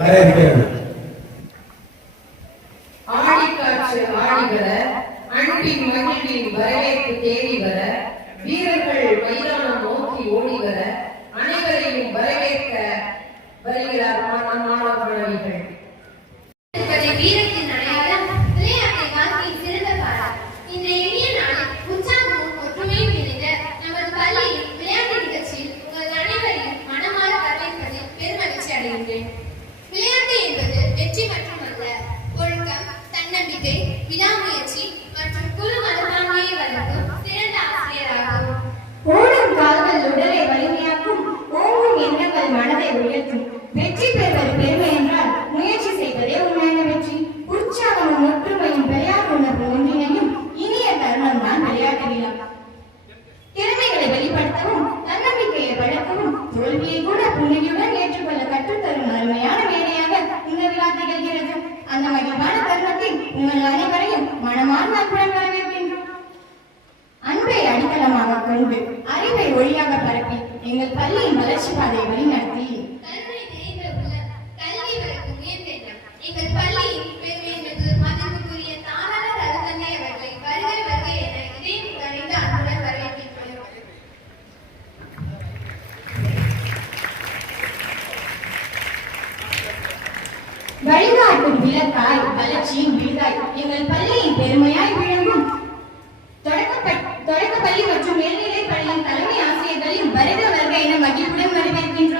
ஆடிக்காற்று ஆடி வர, அன்பின் மகிழ்வின் வரவேற்பு தேடி வர, வீரர்கள் மைதானம் நோக்கி ஓடி வர, அனைவரையும் வரவேற்க வருகிறார் மாணவ மாணவிகள். வீரத்தின் அடையாளம் விளையாட்டை வாழ்க்கையின் சிறந்த பாடம். இன்றைய இனிய நாளில் உற்சாகமும் ஒற்றுமையும் இணைந்த நமது பள்ளியில் விளையாட்டு நிகழ்ச்சியில் உங்கள் அனைவரையும் மனமாற வரவேற்பதில் பெருமகிழ்ச்சி அடைகின்றேன். விளையாட்டு என்பது வெற்றி மட்டுமல்ல, ஒழுக்கம், தன்னம்பிக்கை, விடாமுயற்சி மற்றும் குழு மனப்பான்மையை வளர்க்கும் சிறந்த ஆசிரியராகும். ஓடும் கால்கள் உடலை வலிமையாக்கும், ஓங்கும் எண்ணங்கள் மனதை உயர்த்தும். வெற்றி பெறுவது பெருமை என்றால் முயற்சி செய்வதே உண்மையான வெற்றி. உற்சாகமும் ஒற்றுமையும் விளையாட்டு உணர்வு ஒன்றிணையும் இனிய தருணம் தான் விளையாட்டு விழா. திறமைகளை வெளிப்படுத்தவும், தன்னம்பிக்கையை வளர்க்கவும், தோல்வியை கூட புன்னகையுடன் ஏற்றுக்கொள்ள கற்றுத்தரும் அருமையான வேலையாக இந்த விழா திகழ்கிறது. அந்த மகிழ்வான தருணத்தில் உங்கள் அனைவரையும் மனமார்ந்த அன்புடன் வரவேற்கின்றோம். அன்பை அடித்தளமாக கொண்டு அறிவை ஒளியாக பரப்பி எங்கள் பள்ளியின் வளர்ச்சி பாதையை வழிநடத்தி எங்கள் பள்ளியின் பெருமைமிகு மதிப்புக்குரிய தாராளர் அருந்தந்தை அவர்களை வருகை வருகை என இதயம் கனிந்த அன்புடன் வரவேற்கின்றோம். வழிகாட்டும் விளக்காய், வளர்ச்சியின் விருதாய் எங்கள் பள்ளியின் பெருமையாய் விளங்கும் தொடக்கப்பள்ளி மற்றும் மேல்நிலை பள்ளியின் தலைமை ஆசிரியர்களையும் வருக வருக என மகிழ்வுடன் வரவேற்கின்றோம்.